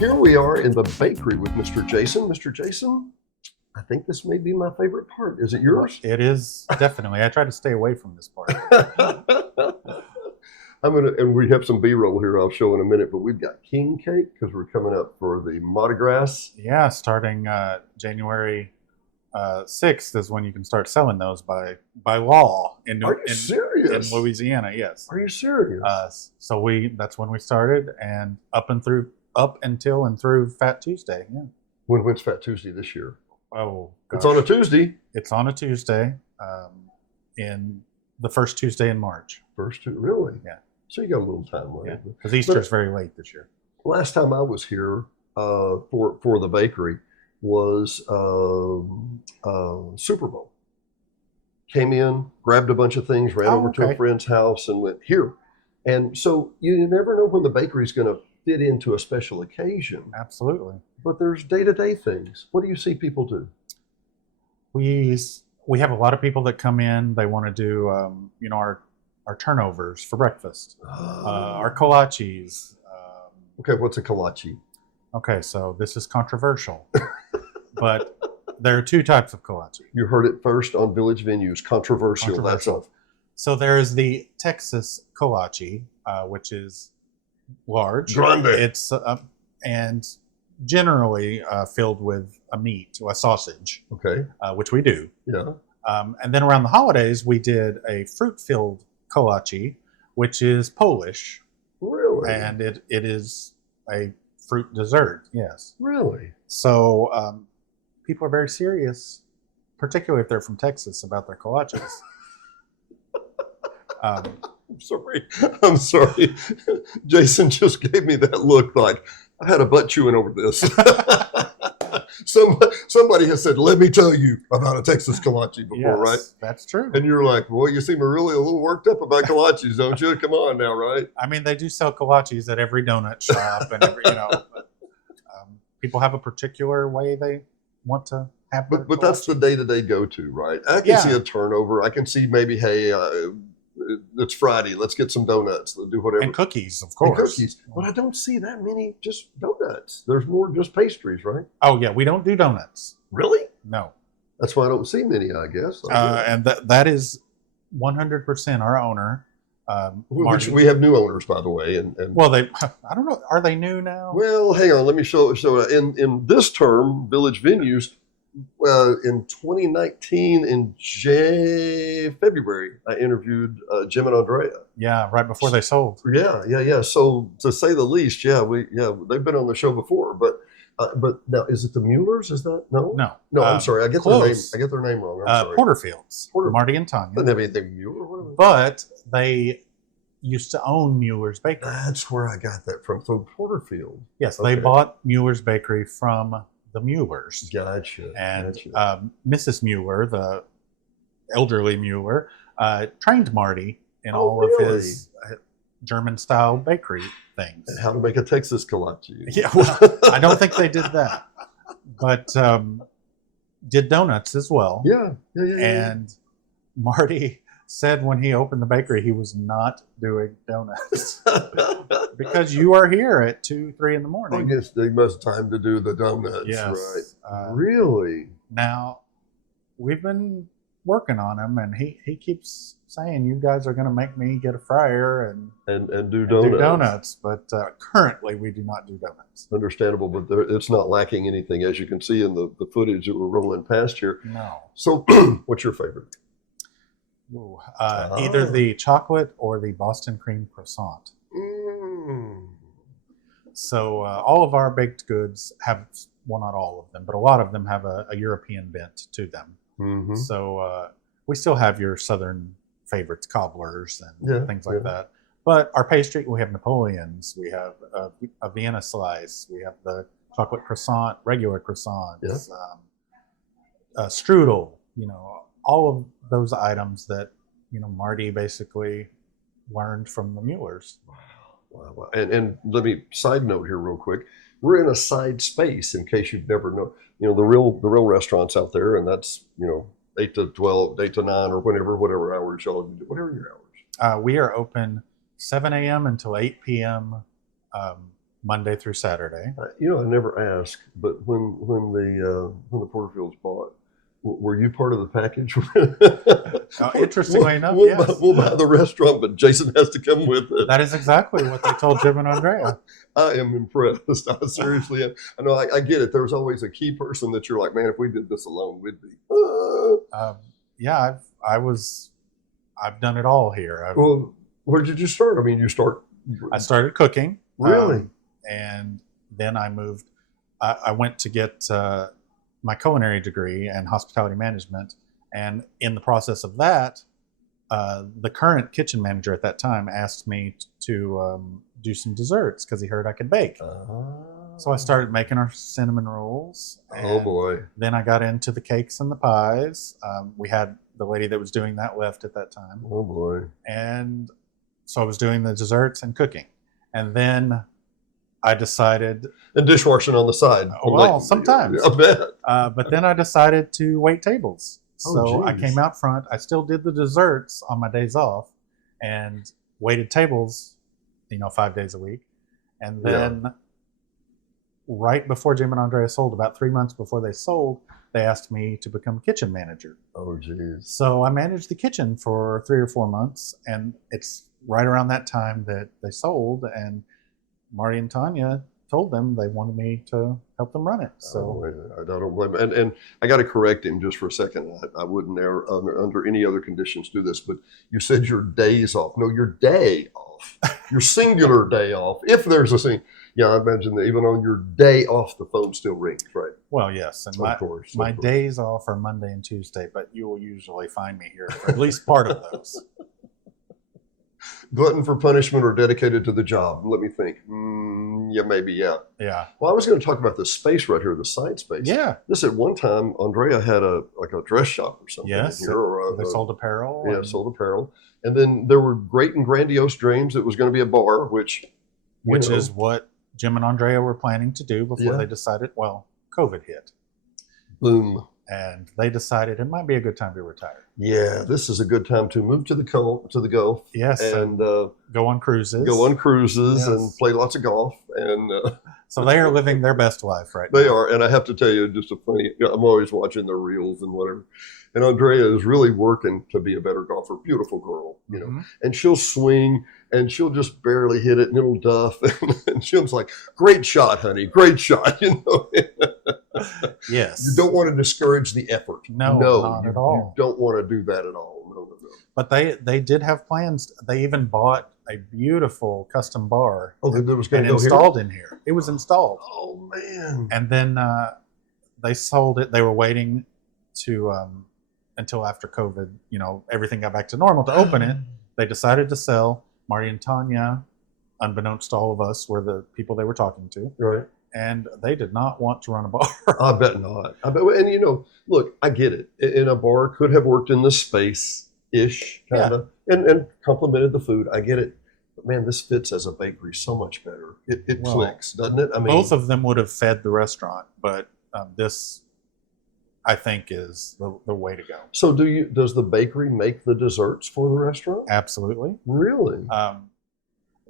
Here we are in the bakery with Mr. Jason. Mr. Jason, I think this may be my favorite part. Is it yours? It is, definitely. I try to stay away from this part. And we have some B-roll here I'll show in a minute, but we've got king cake because we're coming up for the Mardi Gras. Yeah, starting January 6th is when you can start selling those by law in serious? In Louisiana. Yes. Are you serious? So that's when we started, and up until and through Fat Tuesday. Yeah. When's Fat Tuesday this year? Oh, gosh. It's on a Tuesday. It's on a Tuesday, in the first Tuesday in March. Really? Yeah. So you got a little time left. Yeah, because Easter's very late this year. Last time I was here for the bakery was Super Bowl. Came in, grabbed a bunch of things, ran over to a friend's house, and went here. And so you never know when the bakery's going to fit into a special occasion. Absolutely. But there's day-to-day things. What do you see people do? We have a lot of people that come in. They want to do our turnovers for breakfast, our kolaches. Okay, what's a kolache? Okay, so this is controversial, but there are two types of kolache. You heard it first on Village Venues. Controversial. That's all. So there is the Texas kolache, which is large. Grande. It's and generally filled with a sausage. Okay. Which we do. Yeah. And then around the holidays, we did a fruit-filled kolache, which is Polish. Really? And it is a fruit dessert. Yes. Really? So people are very serious, particularly if they're from Texas, about their kolaches. I'm sorry. Jason just gave me that look like I had a butt chewing over this. Somebody has said, "Let me tell you about a Texas kolache before," yes, right? That's true. And you're like, "Boy, you seem really a little worked up about kolaches, don't you? Come on now, right?" I mean, they do sell kolaches at every donut shop, and people have a particular way they want to have. But that's the day-to-day go-to, right? I can see a turnover. I can see maybe, hey, it's Friday. Let's get some donuts. Let's do whatever. And cookies, of course. And cookies. But I don't see that many just donuts. There's more just pastries, right? Oh, yeah. We don't do donuts. Really? No. That's why I don't see many, I guess. And that is 100% our owner. Which we have new owners, by the way. And well, I don't know. Are they new now? Well, hang on. Let me show. So in this term, Village Venues, in 2019, in February, I interviewed Jim and Andrea. Yeah, right before they sold. Yeah. So to say the least, they've been on the show before. But now, is it the Muellers? Is that no? No. I'm sorry. I get their name. I get their name wrong. I'm sorry. Porterfields. Marty and Tanya. Doesn't have anything Mueller. Whatever. But they used to own Mueller's Bakery. That's where I got that from. So Porterfield. Yes, they bought Mueller's Bakery from the Muellers. Gotcha. And Mrs. Mueller, the elderly Mueller, trained Marty in all of his German-style bakery things. And how to make a Texas kolache. Yeah, well, I don't think they did that. But did donuts as well. Yeah. And Marty said when he opened the bakery, he was not doing donuts. Because you are here at 2, 3 in the morning. I guess they must time to do the donuts, yes. Right? Really? Now, we've been working on him, and he keeps saying, you guys are going to make me get a fryer and do donuts. But currently, we do not do donuts. Understandable, but it's not lacking anything, as you can see in the footage that we're rolling past here. No. So, what's your favorite? Either the chocolate or the Boston cream croissant. So all of our baked goods have, well, not all of them, but a lot of them have a European bent to them. Mm-hmm. So we still have your southern favorites, cobblers and things like that. But our pastry, we have Napoleons, we have a Vienna slice, we have the chocolate croissant, regular croissants, strudel, all of those items that, Marty basically learned from the Muellers. Wow. And let me side note here real quick. We're in a side space in case you've never known. The real restaurants out there, and that's 8 to 12, 8 to 9, or whatever hours y'all do. Whatever your hours. We are open 7 a.m. until 8 p.m. Monday through Saturday. I never asked, but when the Porterfields bought, were you part of the package? Interestingly enough, we'll yes. we'll buy the restaurant, but Jason has to come with it. That is exactly what they told Jim and Andrea. I am impressed. I seriously am. I know. I get it. There's always a key person that you're like, man, if we did this alone, we'd be. Yeah, I've done it all here. Well, where did you start? I mean, I started cooking. Really? And then I moved. I went to get my culinary degree and hospitality management. And in the process of that, the current kitchen manager at that time asked me to do some desserts because he heard I could bake. So I started making our cinnamon rolls. Oh boy! Then I got into the cakes and the pies. We had the lady that was doing that left at that time. Oh boy! And so I was doing the desserts and cooking, and then I decided. And dishwashing on the side. Well, sometimes. I bet. But then I decided to wait tables. So I geez. came out front. I still did the desserts on my days off, and waited tables, 5 days a week, and then. Right before Jim and Andrea sold, about 3 months before they sold, they asked me to become kitchen manager. Oh, geez. So I managed the kitchen for 3 or 4 months, and it's right around that time that they sold, and Marty and Tanya told them they wanted me to help them run it. So I don't blame him. And I got to correct him just for a second. I wouldn't ever, under any other conditions, do this, but you said your days off. No, your day off. Your singular day off. If there's a thing. Yeah, I imagine that even on your day off, the phone still rings, right? Well, yes. And of course. My days off are Monday and Tuesday, but you will usually find me here for at least part of those. Glutton for punishment or dedicated to the job? Let me think. Yeah, maybe, yeah. Yeah. Well, I was going to talk about the space right here, the side space. Yeah. This at one time, Andrea had a dress shop or something. Yes. In here, or they sold apparel. Yeah, sold apparel. And then there were great and grandiose dreams. It was going to be a bar, which is what Jim and Andrea were planning to do before they decided, COVID hit. Boom. And they decided it might be a good time to retire. Yeah, this is a good time to move to the Gulf. Yes. And go on cruises. Yes. And play lots of golf. And so they are living their best life right now. They now. are. And I have to tell you, just I'm always watching their reels and whatever. And Andrea is really working to be a better golfer. Beautiful girl, and she'll swing and she'll just barely hit it and it'll duff. And Jim's like, great shot, honey. Great shot. Yes. You don't want to discourage the effort. No, not at all. You don't want to do that at all. No. But they did have plans. They even bought a beautiful custom bar. Oh, that was going to go installed here? In here. It was installed. Oh, man. And then they sold it. They were waiting to until after COVID, everything got back to normal to open it. They decided to sell. Marty and Tanya, unbeknownst to all of us, were the people they were talking to. Right. And they did not want to run a bar. I bet not. And look, I get it. And a bar could have worked in this space-ish, kind of, and complemented the food. I get it. But man, this fits as a bakery so much better. It clicks, doesn't it? I mean, both of them would have fed the restaurant, but this, I think, is the way to go. So does the bakery make the desserts for the restaurant? Absolutely. Really?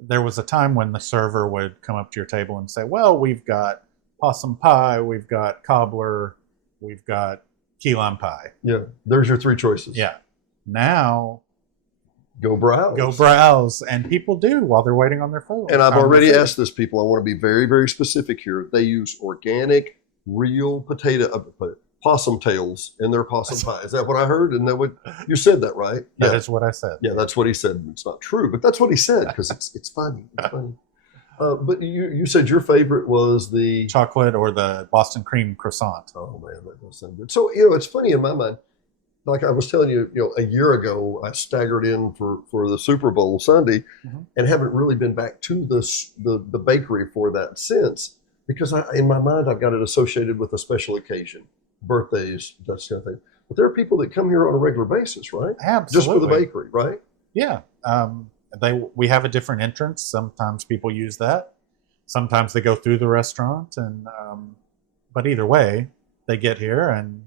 There was a time when the server would come up to your table and say, well, we've got possum pie, we've got cobbler, we've got key lime pie. Yeah, there's your 3 choices. Yeah. Now, go browse. Go browse. And people do while they're waiting on their phone. And I've already asked this people. I want to be very, very specific here. They use organic, real possum tails in their possum pie. Is that what I heard? And that what you said that, right? That is what I said. Yeah, that's what he said. It's not true, but that's what he said because it's funny. It's funny. But you said your favorite was the chocolate or the Boston cream croissant. Oh man, that does sound good. So it's funny in my mind. Like I was telling you, a year ago, I staggered in for the Super Bowl Sunday, and haven't really been back to the bakery for that since. Because in my mind, I've got it associated with a special occasion. Birthdays, that kind of thing. But there are people that come here on a regular basis, right? Absolutely. Just for the bakery, right? Yeah. We have a different entrance. Sometimes people use that. Sometimes they go through the restaurant, and but either way, they get here and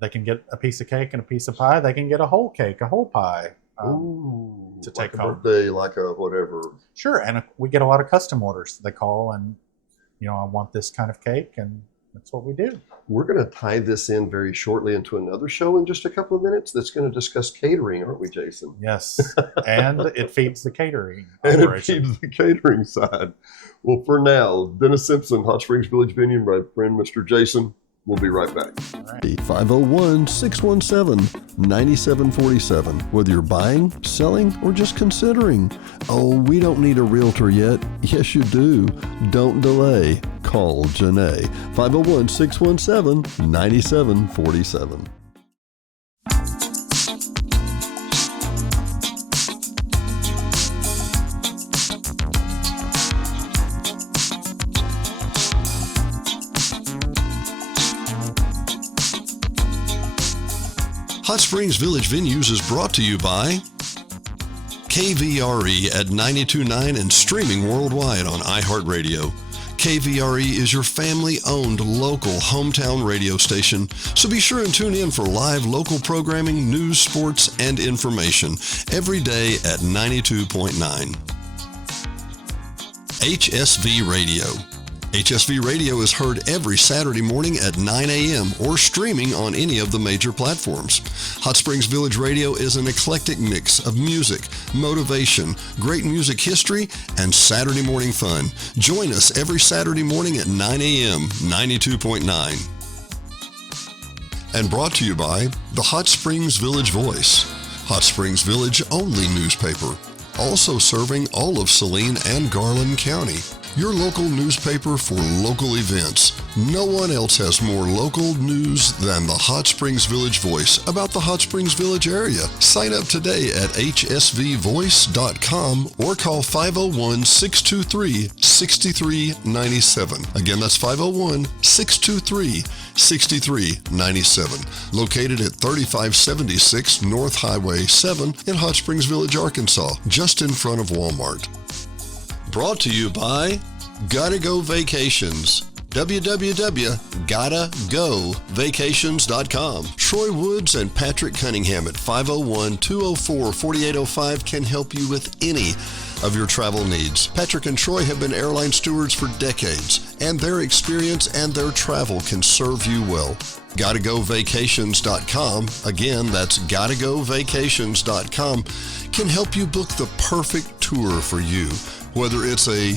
they can get a piece of cake and a piece of pie. They can get a whole cake, a whole pie. Ooh, to like take a home. birthday, like a whatever. Sure, and we get a lot of custom orders. They call and, I want this kind of cake, and that's what we do. We're going to tie this in very shortly into another show in just a couple of minutes that's going to discuss catering, aren't we, Jason? Yes, and it feeds the catering And it operation. feeds the catering side. Well, for now, Dennis Simpson, Hot Springs Village Venue, and my friend Mr. Jason. We'll be right back. All right. 501-617-9747. Whether you're buying, selling, or just considering. Oh, we don't need a realtor yet. Yes, you do. Don't delay. Call Janae. 501-617-9747. Hot Springs Village Venues is brought to you by KVRE at 92.9 and streaming worldwide on iHeartRadio. KVRE is your family-owned local hometown radio station, so be sure and tune in for live local programming, news, sports, and information every day at 92.9. HSV Radio. HSV Radio is heard every Saturday morning at 9 a.m. or streaming on any of the major platforms. Hot Springs Village Radio is an eclectic mix of music, motivation, great music history, and Saturday morning fun. Join us every Saturday morning at 9 a.m., 92.9. And brought to you by the Hot Springs Village Voice, Hot Springs Village only newspaper, also serving all of Saline and Garland County. Your local newspaper for local events. No one else has more local news than the Hot Springs Village Voice about the Hot Springs Village area. Sign up today at hsvvoice.com or call 501-623-6397. Again, that's 501-623-6397. Located at 3576 North Highway 7 in Hot Springs Village, Arkansas, just in front of Walmart. Brought to you by Gotta Go Vacations. www.gottagovacations.com. Troy Woods and Patrick Cunningham at 501-204-4805 can help you with any of your travel needs. Patrick and Troy have been airline stewards for decades, and their experience and their travel can serve you well. GottaGoVacations.com, again, that's GottaGoVacations.com, can help you book the perfect tour for you. Whether it's a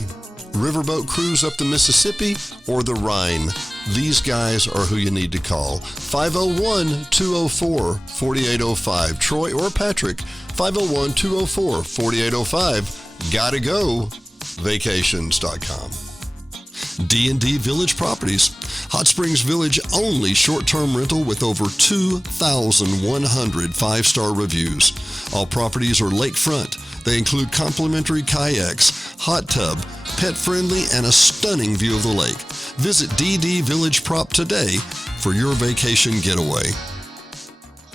riverboat cruise up the Mississippi or the Rhine, these guys are who you need to call. 501-204-4805. Troy or Patrick, 501-204-4805. GottaGoVacations.com. D&D Village Properties. Hot Springs Village only short-term rental with over 2,100 five-star reviews. All properties are lakefront. They include complimentary kayaks, hot tub, pet-friendly, and a stunning view of the lake. Visit DD Village Prop today for your vacation getaway.